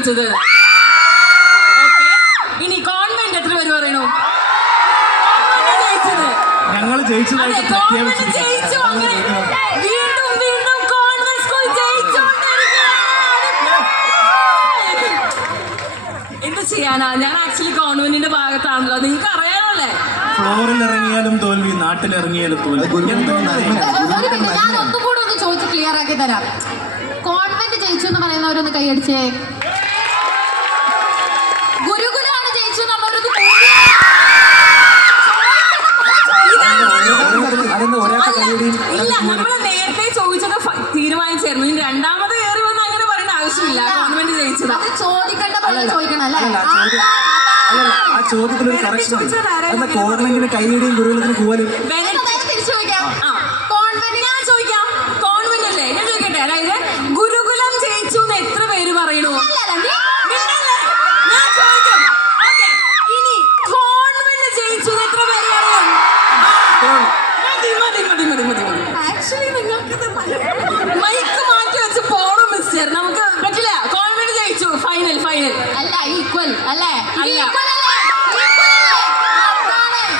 ജയിച്ചത്. ഇനി കോൺവെന്റ് എത്ര പേര് പറയണു ജയിച്ചത്? ഞങ്ങൾ ജയിച്ചതായിട്ട് ജയിച്ചു. അങ്ങനെ വീണ്ടും വീണ്ടും കോൺവെന്റ് സ്കൂൾ എന്ത് ചെയ്യാനാ? ഞാൻ ആക്ച്വലി കോൺവെന്റിന്റെ ഭാഗത്താണല്ലോ, നിങ്ങൾക്ക് അറിയാമല്ലേ. ഫ്ലോറിൽ ഇറങ്ങിയാലും തോൽവി, നാട്ടിലിറങ്ങിയാലും തോൽവി. ഞാൻ ഒന്നും കൂടെ ഒന്ന് ചോദിച്ച് ക്ലിയർ ആക്കി തരാം. കോൺവെന്റ് ജയിച്ചു എന്ന് പറയുന്നവരൊന്ന് കൈയടിച്ചേ. ഗുരുകുലമാണ് ജയിച്ചു എന്നുള്ളവരൊന്ന് ഇല്ല. നമ്മള് നേരത്തെ ചോദിച്ചത് തീരുമാനിച്ചായിരുന്നു. ഇനി രണ്ടാമത് കയറി വന്ന് അങ്ങനെ പറയേണ്ട ആവശ്യമില്ല. ഗവൺമെന്റ് ജയിച്ചത് ചോദിക്കേണ്ട പോലെ ചോദിക്കണം അല്ലേ? ആ ചോദ്യത്തിലൊരു കറക്ഷൻ കോൺവെന്റിന് കൈയിടിയും ഗുരുകുലത്തിന് പോലും തിരിച്ചു ചോദിക്കാം. ഞാൻ ചോദിക്കാം, കോൺവെന്റ് അല്ലേ? ഞാൻ ചോദിക്കട്ടെ, അതായത് ഗുരുകുലം ജയിച്ചു എന്ന് എത്ര പേര് പറയണു? ഞാൻ ചോദിക്കും. ഇനി കോൺവെന്റ് ജയിച്ചു എന്ന് എത്ര പേര് പറയും? മതി. ആക്ച്വലി നിങ്ങൾ